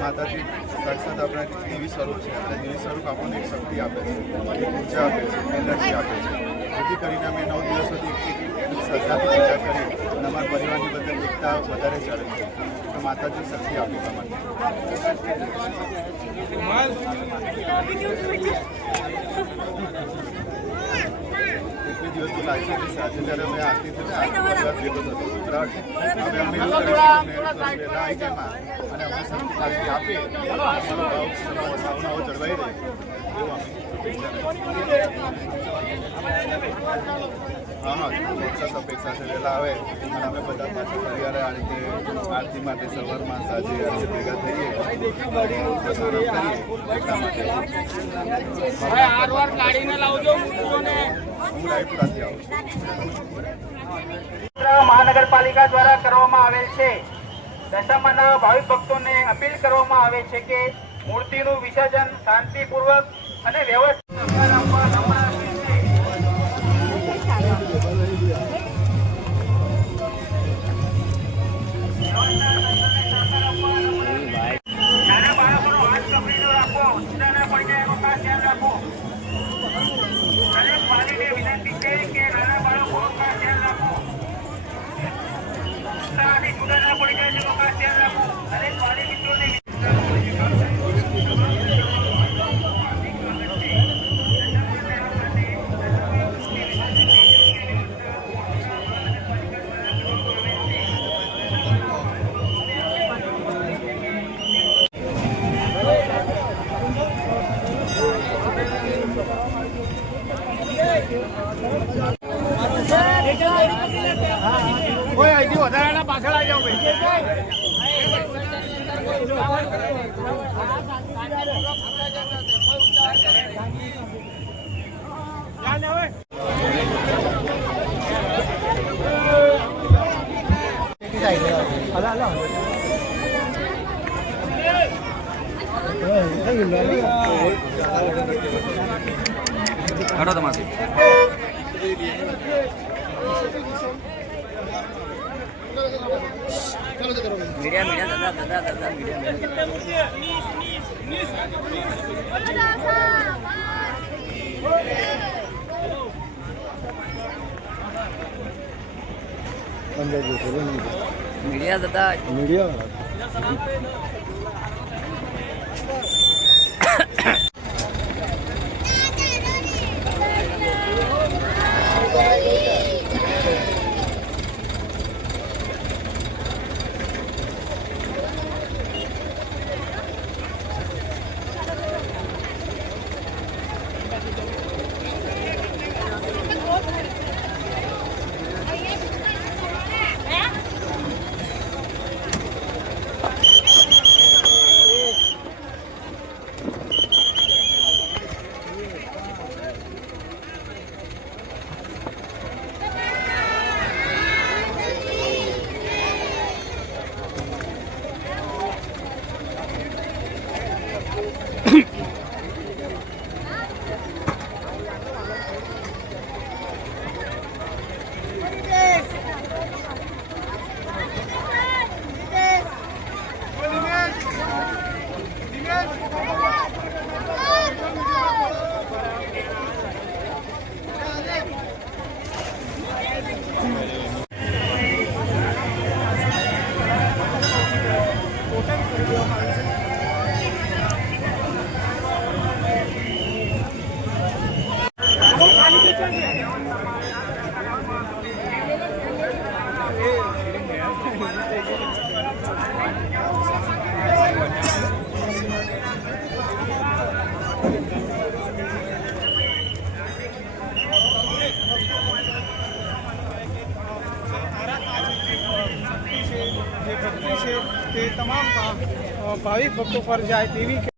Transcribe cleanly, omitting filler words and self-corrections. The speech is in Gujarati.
માતાજી સાક્ષાત આપણા દેવી સ્વરૂપ છે અને દેવી સ્વરૂપ આપણને એક શક્તિ આપે છે, ઉર્જા આપે છે, એનર્જી આપે છે. જેથી કરીને અમે 9 દિવસ સુધી એક શ્રદ્ધાથી પૂજા કરી અને અમારા પરિવારની બધા એકતા વધારે ચડે છે. તો માતાજી શક્તિ આપી તમારે. એકવી દિવસ તો લાગશે કે સાથે જ્યારે અમે આરતી થઈને ભેગો થતો ઉતરાટ હવે અમે એવું કરીશું અને અમે શક્તિ આપીએ ભાવનાઓ જળવાઈ રહે એવું અમે ચોક્કસ અપેક્ષા છે. વહેલા આવે અને અમે બધા પાછા પરિવારે આ રીતે આરતી માટે સવારમાં સાંજે ભેગા થઈએ પ્રસારણ કરીએ એટલા માટે હું રાયપુરાથી આવું છું. મહાનગરપાલિકા દ્વારા કરવામાં આવેલ છે. દશામાના ભાવિક ભક્તોને અપીલ કરવામાં આવે છે કે મૂર્તિનું વિસર્જન શાંતિપૂર્વક અને વ્યવસ્થિત કોઈ અહીંથી વધારાના પાછળ આવી જાવ ભાઈ. હટો તમારી मीडिया दादा मीडिया दादा मीडिया તે તમામ ભાવિક ભક્તો પર જાય તેવી